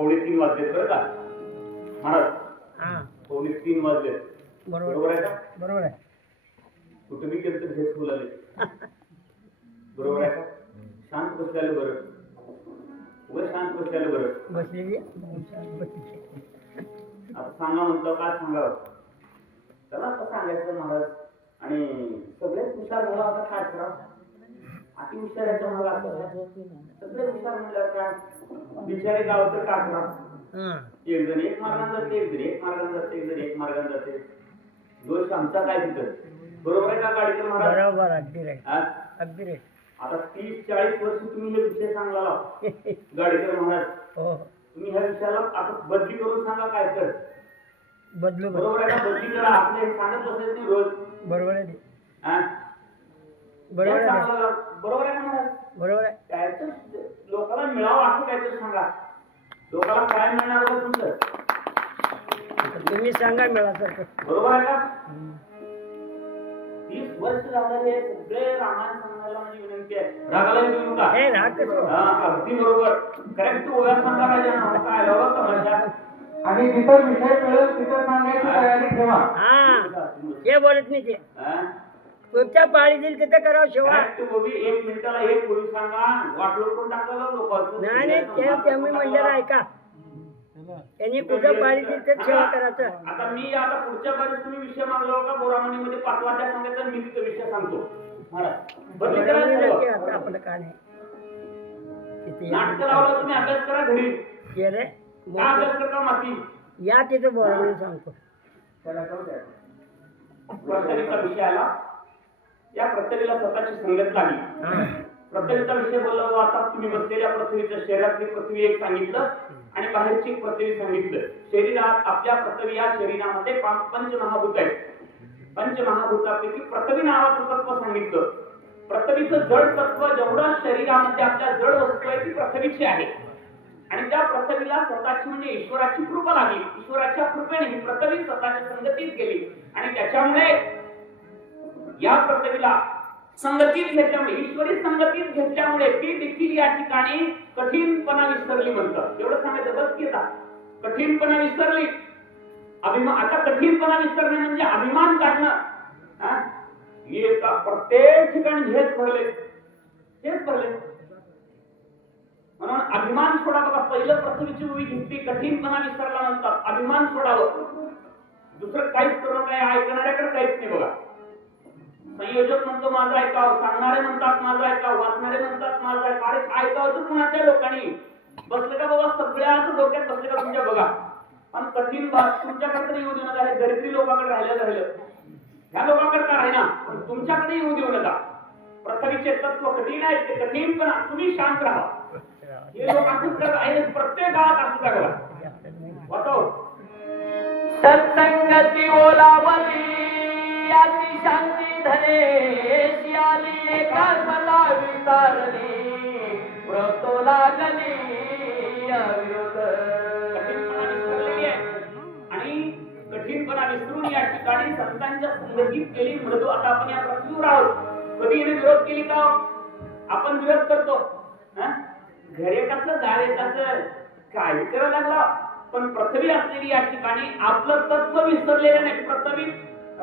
3 वाजलेत बरं का महाराज. हा 3 वाजलेत. बरोबर आहे का? बरोबर आहे. कुठे मी केलं तर हेच फुल आले. बरोबर आहे का? शांत बसल्याला बरं. उभं शांत बसल्याला बरं. बसलेली आता सांगा म्हणतो काय सांगावं त्याला आता सांगायचं महाराज. आणि सगळेच हुशार झाला आता काय करावं. अति हुशाराच्या मला सगळे हुशार म्हणल्यावर काय बिचारे गाव तर काय करावं. एक जण एक मार्गाने जाते, एक जण एक मार्गाने जाते, एक जण एक मार्गाने जाते. दोष आमचा काय तिथं. बरोबर आहे का गाडीकर महाराज? बरोबर. अगदी रे अगदी रे. आता 30-40 वर्ष तुम्ही हे विषय सांगला गाडीकर महाराज. हो तुम्ही ह्या विषयाला आता बदली करून सांगा काय तर. बदलू. बरोबर आहे का? बदली करा. आपले हे सांगत बसायचं नाही रोज. बरोबर आहे. बरोबर आहे. बरोबर आहे का महाराज? बरोबर आहे. काय तर लोकांना मिळावं असं काहीतरी सांगा. लोकांना काय मिळणार बघ तुमचं. तुम्ही सांगा मिळासारखं. बरोबर आहे का? 30 वर्ष झालं हे सगळे रामायण सांगायला माझी विनंती आहे. रागाला येऊ नका. हे राग कसं? अगदी बरोबर. करेक्ट उभ्या सांगा राजा काय लावा तमाशा. आणि जिथं विषय मिळेल तिथं सांगायची तयारी ठेवा. हा हे बोलत नाही ते. तुमच्या पाळी दिल तिथे करावं शेवा. गोबी 1 मिनिटाला एक गोळी सांगा. वाटलं पण टाकलं लोकांचं. नाही त्यामुळे म्हणलेलं ऐका. त्यांनी कुठं पाळी दिल ते सेवा करायचं. आता मी आता पुढच्या बाजूस तुम्ही विषय मागला का बोरामणीमध्ये 5 वाट्या सांगायचा मी तिथं विषय सांगतो महाराज. बदली करायचं आता आपलं काय नाही. नाटक लावलं तुम्ही अभ्यास करा घरी. रे काय अभ्यास करता माती या तिथं बोलायला सांगतो. प्रत्येकाचा विषय आला. या प्रत्येकाला स्वतःची संगत लागली. प्रत्येकाचा विषय बोलला आता तुम्ही बसलेल्या पृथ्वीच्या शरीरातली पृथ्वी एक सांगितलं आणि बाहेरची पृथ्वी सांगितलं. शरीरात आपल्या पृथ्वी या शरीरामध्ये 5 महाभूत आहेत. 5 महाभूतापैकी पृथ्वी नावाचं तत्व सांगितलं. पृथ्वीचं जड तत्व जेवढं शरीरामध्ये आपल्या जड वस्तू आहे ती पृथ्वीची आहे. आणि त्या पृथ्वीला स्वतःची म्हणजे ईश्वराची कृपा लागली. ईश्वराच्या कृपेने ही पृथ्वी स्वतःच्या संगतीत गेली आणि त्याच्यामुळे या पृथ्वीला संगतीत घेतल्यामुळे ईश्वरी संगतीत घेतल्यामुळे ती देखील या ठिकाणी कठीणपणा विसरली म्हणतात. एवढं सांगायचं बस की आता कठीणपणा विसरली. अभिमान आता कठीणपणा विसरणे म्हणजे अभिमान काढणं. एका प्रत्येक ठिकाणी हेच भरले म्हणून अभिमान सोडा. बघा पहिलं पृथ्वीची उभी घेतली कठीणपणा विसरला म्हणतात. अभिमान सोडावं. दुसरं काहीच करू नये. ऐकणाऱ्याकडे काहीच नाही. बघा संयोजक म्हणतो माझं ऐकावं, सांगणारे म्हणतात माझं ऐकावं, वाचणारे म्हणतात माझं ऐकावं. ऐकावं तर कुणाच्या लोकांनी बसले का बाबा सगळ्याच डोक्यात बसले का तुमच्या. बघा पण कठीण भाग तुमच्याकडे येऊ देऊ नका. हे दरिद्री लोकांकडे राहिलं ह्या लोकांकडे का राहिना पण तुमच्याकडे येऊ देऊ नका. पृथ्वीचे तत्व कठीण आहे. ते कठीणपणा तुम्ही शांत राहा. हे लोक असंच करत आहे. प्रत्येक गावात असं करा. वाचव सत्संगती ओलावली अति शांती धनेशी आली. कर्मला विसारली व्रतो लागली अविरोध. आणि कठीणपणा विसरून या ठिकाणी संतांच्या संगतीत केली मृदू. आता आपण या पृथ्वीवर आहोत. कधी विरोध केली का? आपण विरोध करतो. घर एकाचं दार एकाचं काय करायला लागला. पण पृथ्वी असलेली या ठिकाणी आपलं तत्व विसरलेलं नाही. पृथ्वी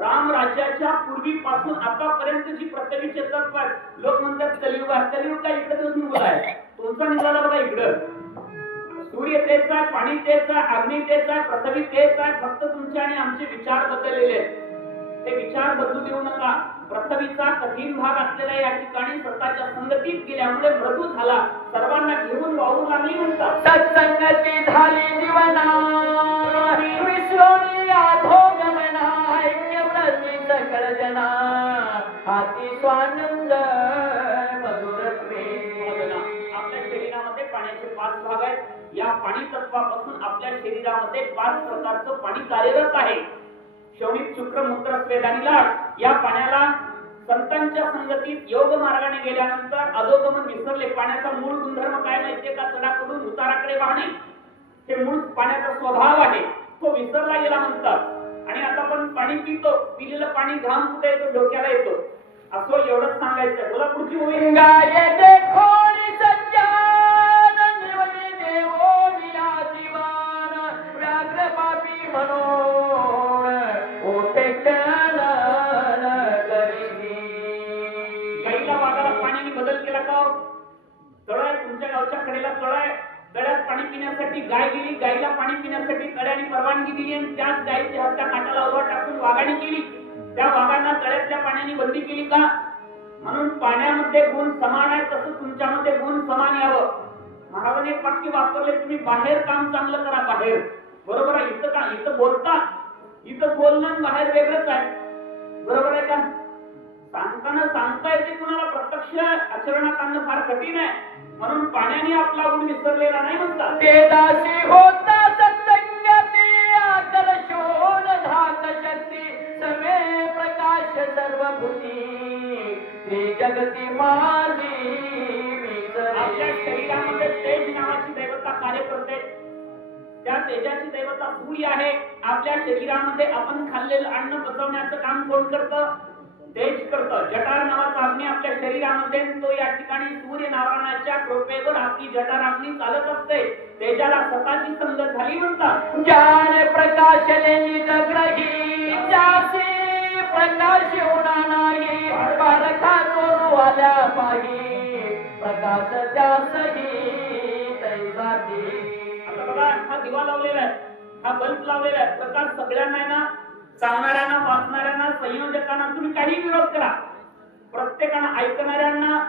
राम राज्याच्या पूर्वीपासून आतापर्यंत जी पृथ्वीचे तत्व आहेत. लोक म्हणतात कलियुग आहे. कलियुग काय इकडे दिवस निघाला आहे. तुमचा निघाला बघा इकडं. सूर्य तेच आहे, पाणी तेच आहे, अग्नी तेच आहे, पृथ्वी तेच आहे. फक्त तुमचे आणि आमचे विचार बदललेले आहेत. ते विचार बदलू देऊ नका. पृथ्वीचा कठीण भाग असलेल्या या ठिकाणी स्वतःच्या संगतीत गेल्यामुळे मृदू झाला. सर्वांना घेऊन वाहू लागली म्हणतात. सत्संगती झाली जीवना विसरोनी अधोगमना. ऐक्यव्रती सकळ जना हाती स्वानंद मधुरत्वे. आपल्या शरीरामध्ये पाण्याचे 5 भाग आहेत. या पाणी तत्वापासून आपल्या शरीरामध्ये 5 प्रकारचं पाणी कार्यरत आहे. शोणित शुक्र मूत्र स्वेद आणि लाळ. या पाण्याला संतांच्या संगतीत योग मार्गाने गेल्यानंतर अधोगमन विसरले. पाण्याचा मूळ गुणधर्म काय माहितीये का? चढाकडून उताराकडे वाहणे. हे मूळ पाण्याचा स्वभाव आहे. तो विसरला गेला म्हणतात. आणि आता आपण पाणी पितो. पिलेलं पाणी घाम कुठे येतो? डोक्याला येतो. असं एवढंच सांगायचं. बोला पुढची होईल. गाये देखोनी सज्जान निवनी देवोनी आदिव पिण्यासाठी गाय गेली, गायीला पाणी पिण्यासाठी तळ्याने परवानगी दिली आणि त्याच गायीच्या हातच्या काटाला उभा टाकून वाघाने केली. त्या वाघांना तळ्यातल्या पाण्याने बंदी केली का? म्हणून पाण्यामध्ये गुण समान आहे, तसं तुमच्यामध्ये गुण समान यावं. महाराजांनी एक वाक्य वापरले, तुम्ही बाहेर काम चांगलं करा. बाहेर बरोबर आहे. इथं का इथं बोलता, इथं बोलणं आणि बाहेर वेगळंच आहे. बरोबर आहे का? सांगता येते कुणाला, प्रत्यक्ष आचरणात आणणं फार कठीण आहे. म्हणून पाण्याने आपला गुण विसरलेला नाही म्हणतात. ते दासी होता सत्संगती आकर्षण धात शक्ती समे प्रकाश सर्वभूती ती जगती माझी आपल्या शरीरामध्ये तेज नावाची दैवता कार्य करते. त्या तेजाची दैवता सूर्य आहे. आपल्या शरीरामध्ये आपण खाल्लेलं अन्न पचवण्याचं काम कोण करतं? तेज करतं. जठार नावाचा अग्नी आपल्या शरीरामध्ये, तो या ठिकाणी सूर्य नारायणाच्या कृपेवर आपली जठार अग्नी चालत असते. तेजाला स्वतःची संगत झाली म्हणतात. ज्ञान प्रकाशले निजग्रही जासी प्रकाश होणार नाही पारखा चोरवाल्या पाही प्रकाश त्यासही तैसाची. आता बघा, हा दिवा लावलेला आहे, हा बल्ब लावलेला आहे. प्रकाश सगळ्यांना आहे ना, सांगणाऱ्यांना, वाचणाऱ्यांना, संयोजकांना तुम्ही काही विरोध करा, प्रत्येकानं ऐकणाऱ्यांना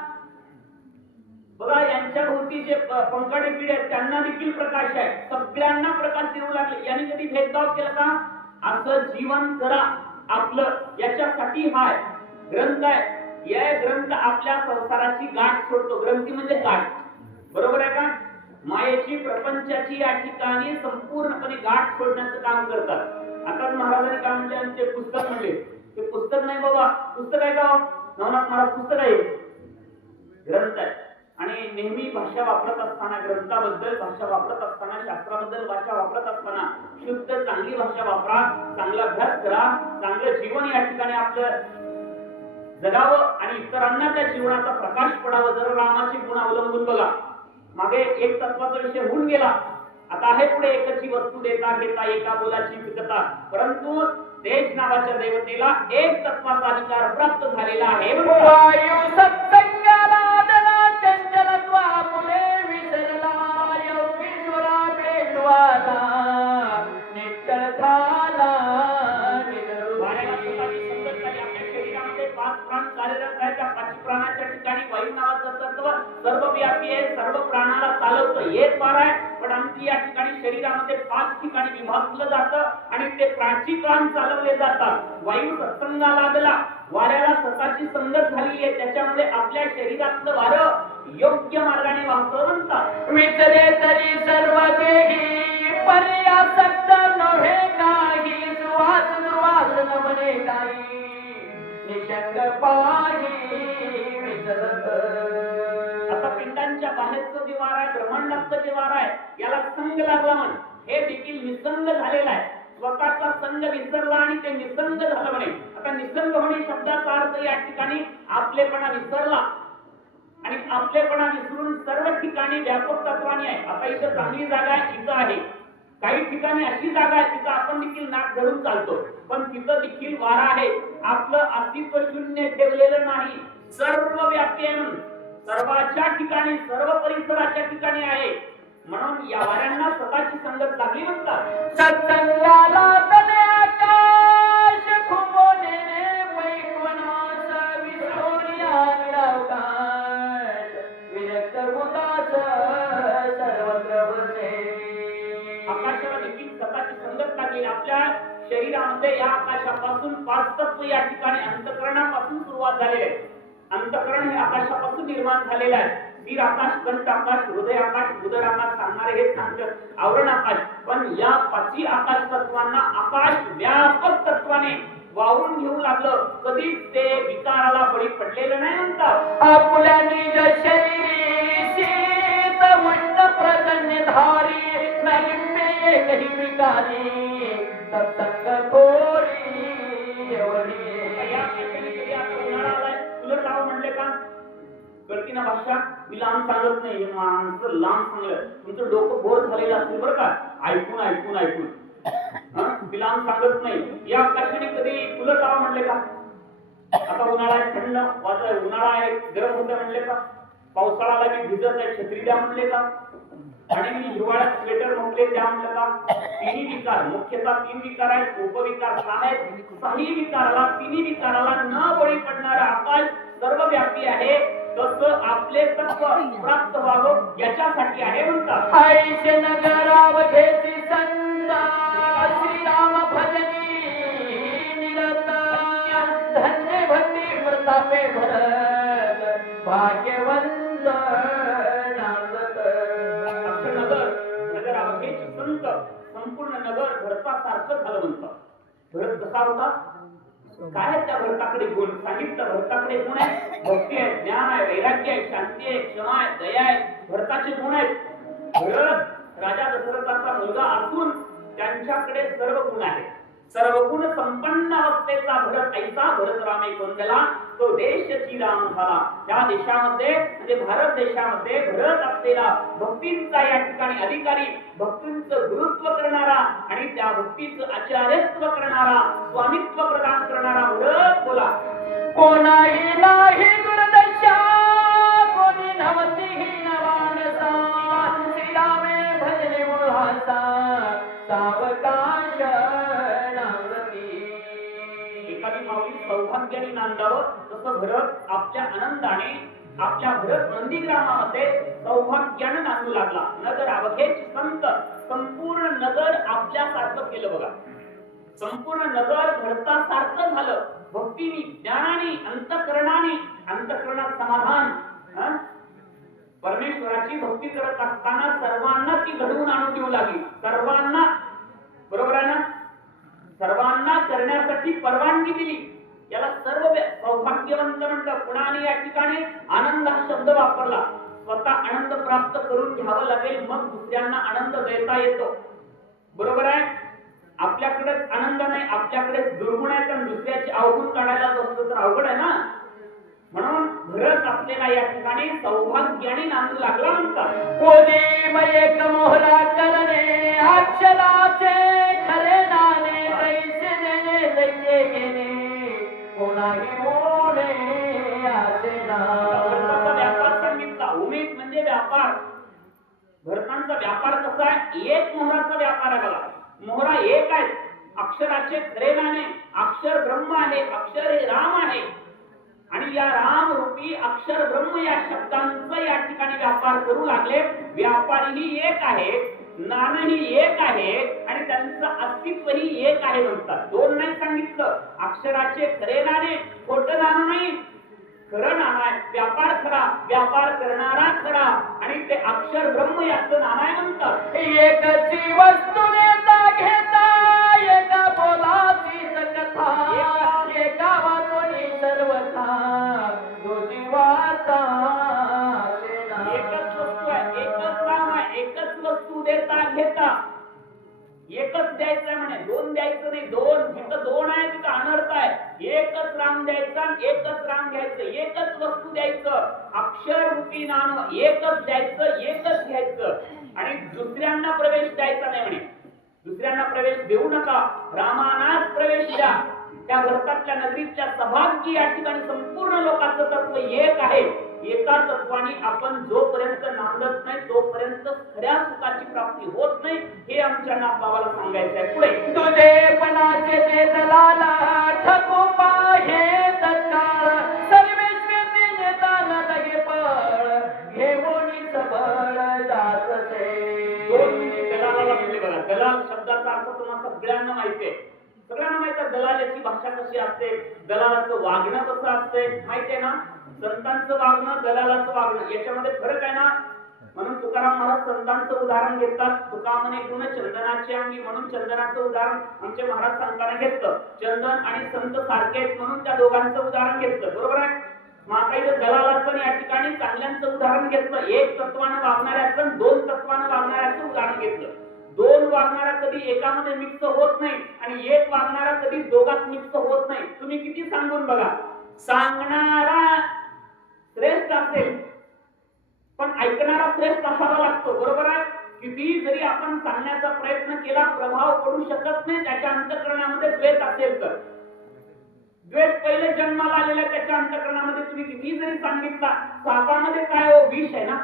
बघा, यांच्या भोवती जे पंखाडे पिढे आहेत त्यांना देखील प्रकाश आहे. सगळ्यांना प्रकाश देऊ लागले. यांनी कधी भेदभाव केला का? असं जीवन करा आपलं, याच्यासाठी हा ग्रंथ आहे. या ग्रंथ आपल्या संसाराची गाठ सोडतो. ग्रंथी म्हणजे गाठ, बरोबर आहे का? मायेची, प्रपंचाची या ठिकाणी संपूर्णपणे गाठ सोडण्याचं काम करतात. आता महाराजांनी काय म्हणले? आमचे पुस्तक म्हणले. ते पुस्तक नाही बाबा. पुस्तक आहे का? नवनाथ महाराज पुस्तक आहे, ग्रंथ आहे. आणि नेहमी भाषा वापरत असताना, ग्रंथाबद्दल भाषा वापरत असताना, शास्त्राबद्दल भाषा वापरत असताना शुद्ध चांगली भाषा वापरा, चांगला अभ्यास करा, चांगलं जीवन या ठिकाणी आपलं जगावं आणि इतरांना त्या जीवनाचा प्रकाश पडावा. जर रामाची गुण अवलंबून बघा, मागे एक तत्वाचा विषय होऊन गेला, आता आहे पुढे एकची वस्तू देता घेता एका बोलाची पिकता. परंतु तेज नावाच्या देवतेला एक तत्वाचा अधिकार प्राप्त झालेला आहे. वायू सत्संगाला दला चंचलत्वा मुले विसरला योगीश्वरा भेटवाला निश्चळ झाला वाऱ्याला स्वतःची संगत झाली. आपल्या शरीरामध्ये 5 प्राण कार्यरत आहेत. त्या 5 प्राणाच्या ठिकाणी वायू नावाचं तत्व सर्वव्यापी आहे, सर्व प्राणाला चालवतं. एक वारा आहे, पण आमची या ठिकाणी शरीरामध्ये 5 ठिकाणी विभागलं जातं आणि ते प्राण चालवले जातात. वायू सत्संगाला लागला, वाऱ्याला स्वतःची संगत झाली आहे, त्याच्यामुळे आपल्या शरीरातलं वारं योग्य मार्गाने वाहतं म्हणतात. विचरे तरी सर्व देही पर्यासक्त नव्हे काही सुवास दुर्वास न म्हणे काही निशंग पाही विचरत. आता पिंडांच्या बाहेरचं जे वार आहे, ब्रह्मांडातलं जे वार आहे, याला संग लागला म्हण. हे देखील निसंग झालेलं आहे. स्वतःचा संग विसरला आणि ते निसंग झालं म्हणे. आता निसंग होणे शब्दाचा अर्थ या ठिकाणी आपलेपणा विसरला आणि आपलेपणा विसरून सर्व ठिकाणी व्यापक तत्वाने आहे. आता इथं चांगली जागा आहे, इथं आहे. काही ठिकाणी अशी जागा आहे तिथं आपण देखील नाक धरून चालतो, पण तिथं देखील वारा आहे. आपलं अस्तित्व शून्य ठेवलेलं नाही, सर्व व्यापी आहे म्हणून सर्वाच्या ठिकाणी, सर्व परिसराच्या ठिकाणी आहे. म्हणून या वाऱ्यांना स्वतःची संगत लागली म्हणतात. सत्संगाला तले आकाश खुंबोने पैकवनास विसरोनिया निरावकाश विरक्त भूतास सर्वत्र बसे. आकाशाला देखील स्वतःची संगत लागली. आपल्या शरीरामध्ये या आकाशापासून 5 तत्व या ठिकाणी अंतःकरणापासून सुरुवात झालेली आहे. अंतःकरण हे आकाशापासून निर्माण झालेलं आहे. स्थिर आकाश, कंठ आकाश, हृदय आकाश, उदर आकाश सांगणारे हे सांगतात आवरण आकाश. पण या 5 आकाश तत्वांना आकाश व्यापक तत्वाने वावरून घेऊ लागलं. कधीच ते विकाराला बळी पडलेलं नाही म्हणतात. आपल्या निज शरीरी शीत उष्ण प्रजन्य धारी नलिम्बे एकही विकारी सत्संग थोरी एवढी. या ठिकाणी कधी आता उन्हाळा आलाय, कूलर लावा म्हणले का? कळती ना भाषा? मी लांब सांगत नाही, हे माणसं लांब सांगलं. तुमचं डोकं बोर झालेलं असेल बरं का, ऐकून ऐकून ऐकून. मी लांब सांगत नाही. या आकाशाने कधी कूलर लावा म्हणले का? आता उन्हाळा आहे, थंड वाजाय, उन्हाळा आहे, गरम होतं म्हणले का? पावसाळ्याला मी भिजत आहे, छत्री द्या म्हणले का? आणि मी हिवाळ्यात स्वेटर म्हटले त्या म्हणलं का तिन्ही विकार मुख्यतः 3 विकार आहेत, उपविकार 6 आहेत. 6ही विकाराला 3ही विकाराला न बळी पडणारा आकाश सर्वव्यापी आहे. तसं आपले तत्व प्राप्त व्हावं याच्यासाठी आहे म्हणतात. ऐशे नगराव घेती संत श्रीराम भजनी निरत धन्य भक्ती प्रतापे भरत भाग्यवंत नांदत. अख्खं नगर अवघेच संत संपूर्ण नगर भरतासारखं झालं म्हणतात. भरत कसा होता, काय आहे त्या भरताकडे गुण सांगितलं. भरताकडे गुण आहे, भक्ती आहे, ज्ञान आहे, वैराग्य आहे, शांती आहे, क्षमा आहे, दया आहे, भरताचे गुण आहेत. भरत राजा दशरथाचा मुलगा असून त्यांच्याकडे सर्व गुण आहेत. सर्व गुण संपन्न अवस्थेचा भरत ऐसा भरत रामे कोंदला तो देशची राम झाला. त्या देशामध्ये म्हणजे भारत देशामध्ये भरत असलेला भक्तींचा या ठिकाणी अधिकारी, भक्तींचं गुरुत्व करणारा आणि त्या भक्तीचं आचार्यत्व करणारा, स्वामित्व प्रदान करणारा भरत बोला. कोणाही नाही दुर्दशा कोणी नवतीही नवानसा श्रीरामे भजने मुळासा सावकाश नांदती. एखादी माऊली सौभाग्याने नांदावं तसं भरत आपल्या आनंदाने आपल्या भरत नंदीग्रामामध्ये सौभाग्याने नांदू लागला. नगर अवघेच संत संपूर्ण नगर आपल्यासारखं केलं बघा. संपूर्ण नगर भरतासारखं झालं. भक्तीने, ज्ञानाने, अंतःकरणात समाधान. परमेश्वराची भक्ती करत असताना सर्वांना ती घडवून आणून देऊ लागली. सर्वांना, बरोबर आहे ना, सर्वांना करण्यासाठी परवानगी दिली. याला सर्व सौभाग्यवंत म्हणतात. कुणाने या ठिकाणी आनंद हा शब्द वापरला. स्वतः आनंद प्राप्त करून घ्यावं लागेल, मग दुसऱ्यांना आनंद देता येतो. बरोबर आहे. आपल्याकडे आनंद नाही, आपल्याकडे दुर्गुण आहे, तर दुसऱ्याची अवगुण काढायला बसतो तर अवघड आहे ना. म्हणून भरत असलेला या ठिकाणी सौभाग्याने नांदू लागला म्हणतात. कोणी मयेक मोहरा करणे अक्षराचे खरे नाणे कैसे देणे दैसे घेणे कोणाही ओढे असे भरताचा ना. व्यापार सांगितला. उमेद म्हणजे व्यापार. भरतांचा व्यापार कसा आहे, एक मोहराचा व्यापार आहे बघा. मोहरा एक आहे, अक्षराचे खरे नाणे. अक्षर ब्रह्म आहे, अक्षर हे राम आहे आणि या राम रूपी अक्षर ब्रह्म या शब्दांचा या ठिकाणी व्यापार करू लागले. व्यापारीही एक आहे, नाणंही एक आहे आणि त्यांचं अस्तित्वही एक आहे म्हणतात. दोन नाही सांगितलं. अक्षराचे खरे नाणे, खोटं नाणं नाही, खरं नाणं आहे. व्यापार खरा, व्यापार करणारा खरा आणि ते अक्षर ब्रह्म याचं नाव आहे म्हणतात. एकची वस्तू देता घेता एका बोलाची कथा एका वाचोनी सर्वथा तुझी वार्ता एकच वस्तू आहे, एकच नाम आहे, एकच वस्तू देता घेता. एकच द्यायचं म्हणे, दोन द्यायचं नाही. दोन जिथं दोन आहे तिथं अनर्थ आहे. एकच राम द्यायचा, एकच राम घ्यायचं, एकच वस्तू द्यायचं. अक्षर रूपी नाणं एकच द्यायचं, एकच घ्यायचं आणि दुसऱ्यांना प्रवेश द्यायचा नाही म्हणे. दुसऱ्यांना प्रवेश देऊ नका, रामानाच प्रवेश द्या. त्या भरतातल्या नगरीतल्या सभागी या ठिकाणी संपूर्ण लोकांचं तत्व एक आहे. एका तत्वाने आपण जोपर्यंत नांदत नाही तोपर्यंत खऱ्या सुखाची प्राप्ती होत नाही. हे आमच्या नाथबाबाला सांगायचं आहे. पुढे तुझे पणाचे ते दलाला ठकोपा हे तत्काळ सर्वेश्वरी नेताना लगे पळ घेऊन सबळ जातसे. दोन दलालाला म्हणले बघा. दलाल शब्दाचा अर्थ तुम्हाला सगळ्यांना माहिती आहे. सगळ्यांना माहिती आहे दलालाची भाषा कशी असते, दलालाचं वागणं कसं असते माहिती आहे ना. संतांचं वागणं, दलालाचं वागणं याच्यामध्ये फरक आहे ना. म्हणून तुकाराम महाराज संतांचं उदाहरण घेतात. तुका म्हणे गुण चंदनाचे अंगी, म्हणून चंदनाचं उदाहरण आमचे महाराज संतांना घेतलं. चंदन आणि संत सारखे आहेत म्हणून त्या दोघांचं उदाहरण घेतलं. बरोबर आहे. महाकाईचं दलालाचं या ठिकाणी चांगल्यांचं उदाहरण घेतलं. एक तत्वानं वागणाऱ्याचं, दोन तत्वानं वागणाऱ्याचं उदाहरण घेतलं. दोन वागणारा कधी एकामध्ये मिक्स होत नाही आणि एक वागणारा कधी दोघात मिक्स होत नाही. तुम्ही किती सांगून बघा, सांगणारा श्रेष्ठ असेल पण ऐकणारा श्रेष्ठ असावा लागतो. बरोबर आहे. किती जरी आपण सांगण्याचा प्रयत्न केला प्रभाव पडू शकत नाही त्याच्या अंतःकरणामध्ये द्वेष असेल तर. द्वेष पहिले जन्माला आलेल्या त्याच्या अंतःकरणामध्ये तुम्ही किती जरी सांगितला, सापामध्ये काय हो, विष आहे ना.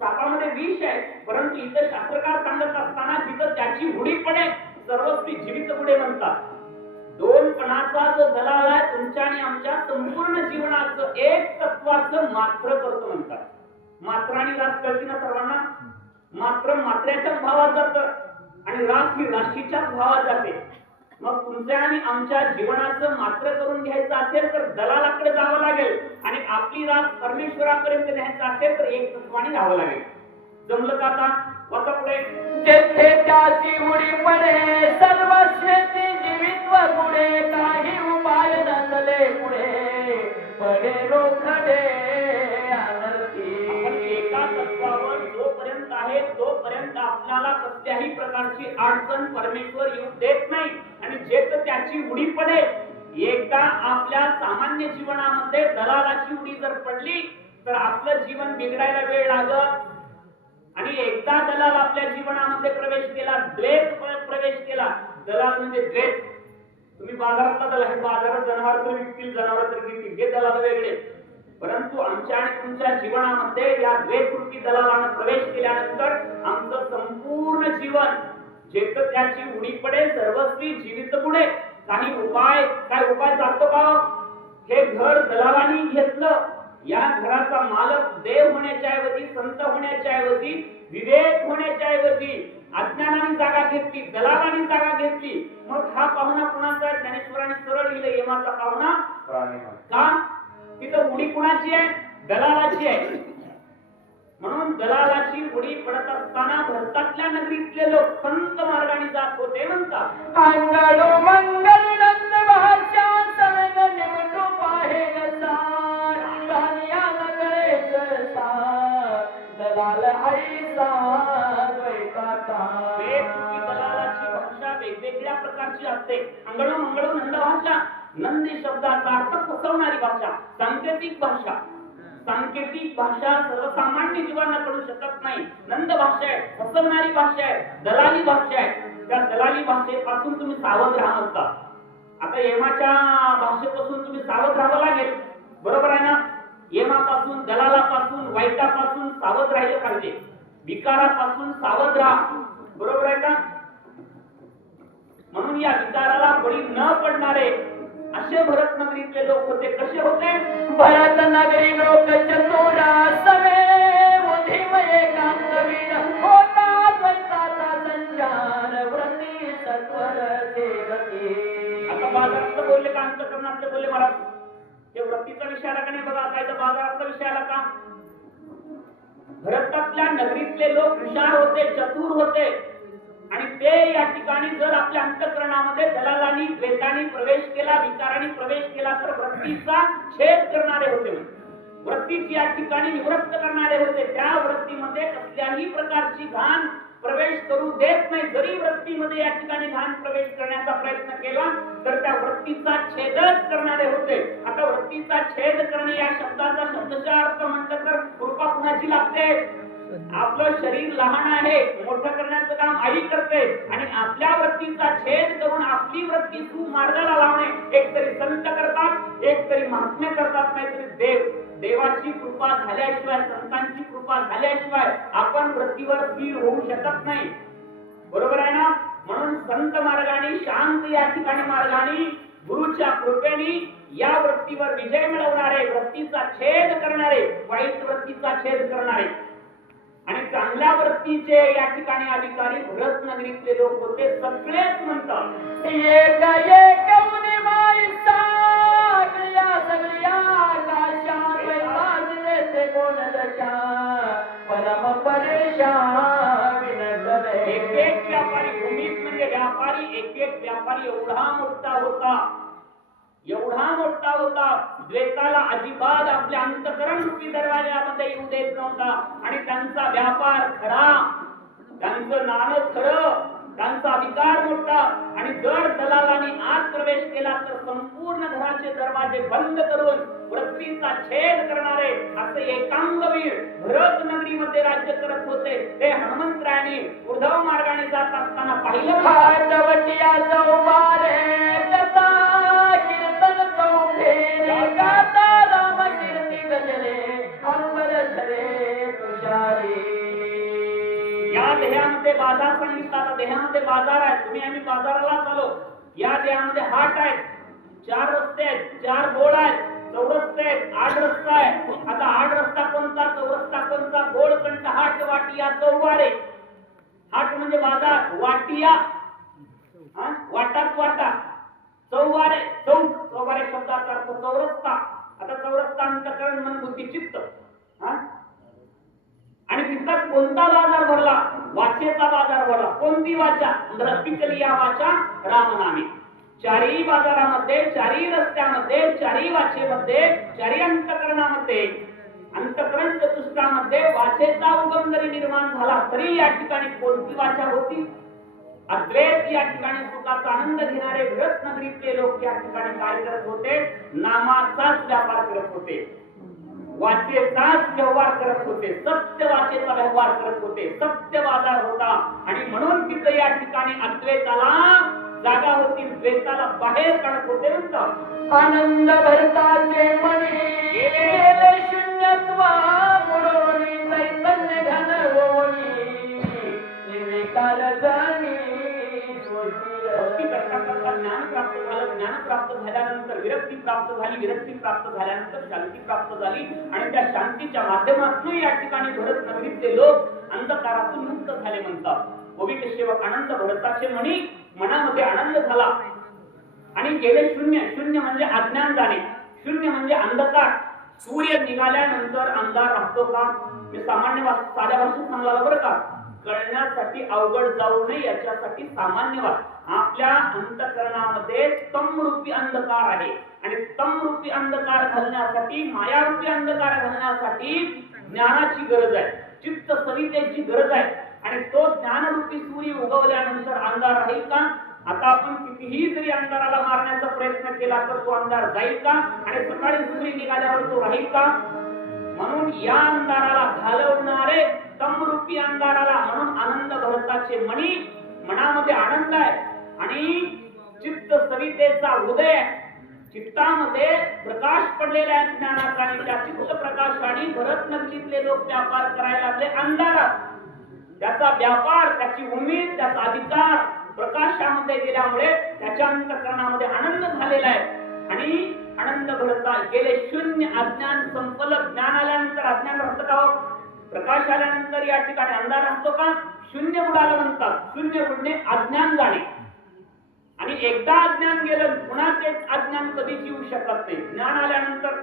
सापामध्ये विष आहे, परंतु इथं शास्त्रकार सांगत असताना जिथं त्याची हुडी पडे सर्वस्वी जीवित पुढे म्हणतात. दोन पणाचा जो दलाल आहे तुमच्या आणि आमच्या संपूर्ण जीवनाचं एक तत्वाचं मात्र करतो म्हणतात. मात्र आणि रास कळती ना सर्वांना. मात्र मात्र्याच्याच भावात जातं आणि रास ही राशीच्याच भावात जाते. मग तुमच्या आणि आमच्या जीवनाचं मात्र करून घ्यायचं असेल तर दलालाकडे जावं लागेल आणि आपली रास परमेश्वरापर्यंत न्यायचं असेल तर एक तत्वाने राहावं लागेल. जमलं का आता? वाचा पुढे. जेथे त्याची उडी पडे सर्वस्वेती जीवित्व पुढे काही उपाय नसले पुढे पडे रोखडे अनर्थी. आपण एका तत्वावर जोपर्यंत आहे तोपर्यंत आपल्याला कसल्याही प्रकारची अडचण परमेश्वर येऊ देत नाही आणि जेथ त्याची उडी पडे एकदा आपल्या सामान्य जीवनामध्ये दलालाची उडी जर पडली तर आपलं जीवन बिघडायला वेळ लागत आणि एकदा दलाल आपल्या जीवनामध्ये प्रवेश केला, द्वेष प्रवेश केला. दलाल म्हणजे द्वेष. तुम्ही बाजारातला दलाल, बाजारात जनावर तर विकतील, जनावर तर घेतील, हे दलाल वेगळे. परंतु आमच्या आणि तुमच्या जीवनामध्ये या द्वेषरूपी दलालानं प्रवेश केल्यानंतर आमचं संपूर्ण जीवन जेथ त्याची उडी पडे सर्वस्वी जीवित पुढे काही उपाय. काय उपाय जातो का? हे घर दलालांनी घेतलं. या घराचा मालक देव होण्याच्या ऐवजी, संत होण्याच्या ऐवजी, विवेक होण्याच्या ऐवजी अज्ञानाने जागा घेतली, दलालाने जागा घेतली. मग हा पाहुणा कुणाचा? ज्ञानेश्वरांनी सरळ लिहिलं, यमाचा पाहुणा. का? तिथं उडी कुणाची आहे? दलालाची आहे. म्हणून दलालाची उडी पडत असताना भारतातल्या नगरीतले लोक संत मार्गाने जात होते म्हणतात. अंगडो मंगल नंद भाषा सवेग निमटो पाहे गसार धानिया नगळे सरसा दलाल ऐसा द्वैताचा. वेगवेगळी दलालाची भाषा वेगवेगळ्या प्रकारची असते. अंगडो मंगळो नंद भाषा. नंदी शब्दाचा अर्थ फसवणारी भाषा, सांकेतिक भाषा. सांकेतिक भाषा सर्वसामान्य जीवांना कळू शकत नाही. नंद भाषा आहे, फसवणारी भाषा आहे, दलाली भाषा आहे. त्या दलाली भाषेपासून तुम्ही सावध राहा म्हणता. आता यमाच्या भाषेपासून तुम्ही सावध राहावं लागेल, बरोबर आहे ना? यमापासून, दलालापासून, वाईटापासून सावध राहिलं पाहिजे. विकारापासून सावध राहा, बरोबर आहे का? म्हणून या विकाराला बळी न पडणारे असे भरत नगरीतले लोक होते. कसे होते? भरत नगरी लोक चतुरा सवे बुद्धिमय कांतवीर होता द्वैताचा संचार व्रती सत्वर देवती. आता बाजारातलं बोलले का अंतःकरणातले बोलले महाराज? हे व्रतीचा विषय आला का नाही बघा. काय तर बाजारातला विषय आला का? भरतातल्या नगरीतले लोक हुशार होते, चतुर होते आणि ते या ठिकाणी जर आपल्या अंतःकरणामध्ये दलालांनी, द्वेषाने प्रवेश केला, विकाराने प्रवेश केला तर वृत्तीचा छेद करणारे होते. वृत्तीची या ठिकाणी निवृत्त करणारे होते. त्या वृत्तीमध्ये कसल्याही प्रकारची घाण प्रवेश करू देत नाही. जरी वृत्तीमध्ये या ठिकाणी घाण प्रवेश करण्याचा प्रयत्न केला तर त्या वृत्तीचा छेदच करणारे होते. आता वृत्तीचा छेद करणे या शब्दाचा शब्दशः अर्थ म्हटलं तर कृपा कुणाची लागते? आपलं शरीर लहान आहे, मोठं करण्याचं काम आई करते आणि आपल्या वृत्तीचा छेद करून आपली वृत्ती सुमार्गाला लावणे एक तरी संत करतात, एक तरी महात्म्य करतात, नाहीतरी देवाची कृपा झाल्याशिवाय, संतांची कृपा झाल्याशिवाय आपण वृत्तीवर स्थिर होऊ शकत नाही, बरोबर आहे ना? म्हणून संत मार्गाने, शांत या ठिकाणी मार्गाने, गुरुच्या कृपेने या वृत्तीवर विजय मिळवणारे, वृत्तीचा छेद करणारे, वाईट वृत्तीचा छेद करणारे आणि चांगल्या वृत्तीचे या ठिकाणी अधिकारी भरत नगरीतले लोक होते. सगळेच म्हणतात एक एक उदिमाई सगळ्या सगळ्या आकाशा द्वैताच देते कोण दशा परम परेशान विनतले. एक एक व्यापारी, भूमीत म्हणजे व्यापारी, एक एक व्यापारी एवढा मोठा होता, एवढा मोठा होता, द्वेषाला अजिबात आपल्या अंतःकरण रूपी दरवाजामध्ये येऊ देत नव्हता आणि त्यांचा व्यापार खरा, त्यांचं नाणं खरं, त्यांचा अधिकार मोठा आणि जर दलालाने आत प्रवेश केला तर संपूर्ण घराचे दरवाजे बंद करून वृत्तीचा छेद करणारे असे एकांगवीर भरत नगरीमध्ये राज्य करत होते. ते हनुमंतरायाने उद्धव मार्गाने जात असताना पाहिलं. भागवतीयाचा उभारे कथा कीर्तन चौफेरे गाता राम कीर्ती गजरे अंबर झरे तुषारी देहामध्ये बाजार सांगितला. आता देहामध्ये बाजार आहे, तुम्ही आम्ही बाजाराला चालो. या देहामध्ये हाट आहेत, 4 रस्ते आहेत, 4 बोळ आहेत, चौरस्ते आहेत, 8 रस्ता आहे. आता 8 रस्ता कोणता, चौरस्ता कोणता? बोळ कंठ, हाट, वाटिया, चौबारे. हाट म्हणजे बाजार, वाटिया वाटात वाटा, चौबारे चौक, चौबारे शब्दाचा अर्थ चौरस्ता. आता चौरस्ता अंतःकरण मन बुद्धी चित्त. आणि तिथं कोणता बाजार भरला? वाचेचा बाजार भरला. कोणती वाचा? रस्तिकली या वाचा रामनामे. चारही बाजारामध्ये, चारही रस्त्यामध्ये, चारही वाचेमध्ये, चारही अंतःकरणामध्ये, अंतःकरण चतुष्टामध्ये वाचेचा उगम जरी निर्माण झाला तरी या ठिकाणी कोणती वाचा होती? अद्वैत. या ठिकाणी सुखाचा आनंद घेणारे व्रत नगरीतले लोक या ठिकाणी काय करत होते? नामाचाच व्यापार करत होते, वाचेचाच व्यवहार करत होते, सत्य वाचेचा व्यवहार करत होते. सत्य बाजार होता आणि म्हणून तिथे या ठिकाणी अद्वैताला जागा होती, द्वैताला बाहेर काढत होते. म्हणतात आनंद भरताचे मनी गेले शून्यत्वा मुळोनी चैतन्य घन होनी निर्विकार जाणी भक्ती करता करता ज्ञान प्राप्त झालं. ज्ञान प्राप्त झाल्यानंतर विरक्ती प्राप्त झाली. विरक्ती प्राप्त झाल्यानंतर शांती प्राप्त झाली आणि त्या शांतीच्या माध्यमातून या ठिकाणी भरत नगरीतले लोक अंधकारातून मुक्त झाले. म्हणतात गोविंद सेवक आनंद भरताचे म्हणी मनामध्ये आनंद झाला आणि गेले शून्य. शून्य म्हणजे अज्ञान जाणे, शून्य म्हणजे अंधकार. सूर्य निघाल्यानंतर अंधार राहतो का? मी सामान्य साध्या भाषेत सांगला बरं का, कळण्यासाठी अवघड जाऊ नये याच्यासाठी सामान्य आपल्या अंतःकरणामध्ये तमरूपी अंधकार आहे आणि तमरूपी अंधकार घालण्यासाठी, मायारूपी अंधकार घालण्यासाठी ज्ञानाची गरज आहे, चित्त सवितेची गरज आहे. आणि तो ज्ञानरूपी सूर्य उगवल्यानंतर अंधार राहील का? आता आपण कितीही जरी अंधाराला मारण्याचा प्रयत्न केला तर तो अंधार जाईल का? आणि सकाळी सूर्य निघाल्यावर तो राहील का? म्हणून या अंधाराला घालवणारे तमरूपी अंधाराला म्हणून आनंद भरताचे मणी. मनामध्ये आनंद आहे आणि चित्त सवितेचा उदय, चित्तामध्ये प्रकाश पडलेला आहे ज्ञानाचा आणि त्या चित्त प्रकाशाने भरत नगरीतले लोक व्यापार करायला लागले अंधारात. त्याचा व्यापार, त्याची उमेद, त्याचा अधिकार प्रकाशामध्ये गेल्यामुळे त्याच्या अंतःकरणामध्ये आनंद झालेला आहे आणि आनंद भरता गेले शून्य. अज्ञान संपलं. ज्ञान आल्यानंतर अज्ञान राहतं का? प्रकाश आल्यानंतर या ठिकाणी अंधार राहतो का? शून्य बुडालं म्हणतात. शून्य बुडणे अज्ञान जाणे आणि एकदा अज्ञान गेलं पुन्हा ते अज्ञान कधीच येऊ शकत नाही. ज्ञान आल्यानंतर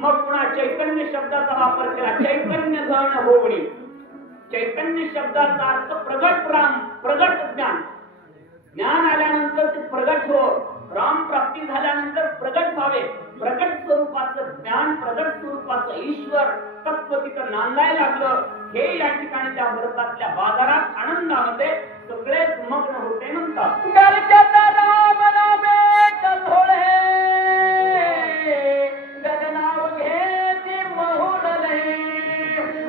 मग पुन्हा चैतन्य शब्दाचा वापर केला. चैतन्य घन होवणी. चैतन्य शब्दाचा अर्थ प्रगट राम, प्रगट ज्ञान. ज्ञान आल्यानंतर ते प्रगट हो. राम प्राप्ती झाल्यानंतर प्रगट व्हावे. प्रगट स्वरूपाचं ज्ञान, प्रगट स्वरूपाचं ईश्वर तत्व तिथं नांदायला लागलं. हे या ठिकाणी त्या भरतातल्या बाजारात आनंदामध्ये सगळेच मग्न होते. म्हणतात गरजत राम नामे कल्होळे गगनाव घेती महुरले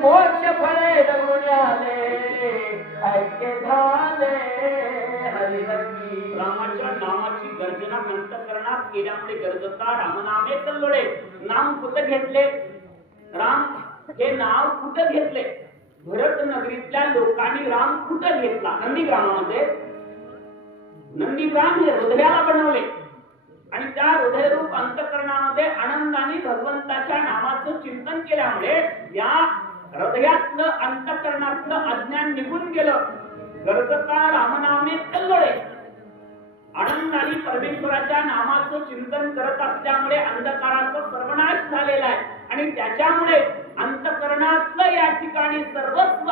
मोक्ष फळे डगुण्याले ऐक्य झाले हरिनकी. रामाच्या नामाची गर्जना अंतःकरणात केल्यामुळे गरजता रामनामे कल्लोळे. नाम कुठं घेतले? राम हे नाव कुठं घेतले? भरत नगरीतल्या लोकांनी राम कुठं घेतला? नंदीग्रामामध्ये. नंदीग्राम हे हृदयाला बनवले आणि त्या हृदयरूप अंतःकरणामध्ये आनंदाने भगवंताच्या नामाचं चिंतन केल्यामुळे या हृदयातलं अंतःकरणातलं अज्ञान निघून गेलं. गरजता रामनामे कल्लोळे. आनंदाने परमेश्वराच्या नामाचं चिंतन करत असल्यामुळे अंधकाराचा सर्वनाश झालेला आहे आणि त्याच्यामुळे अंतःकरणातलं या ठिकाणी सर्वस्व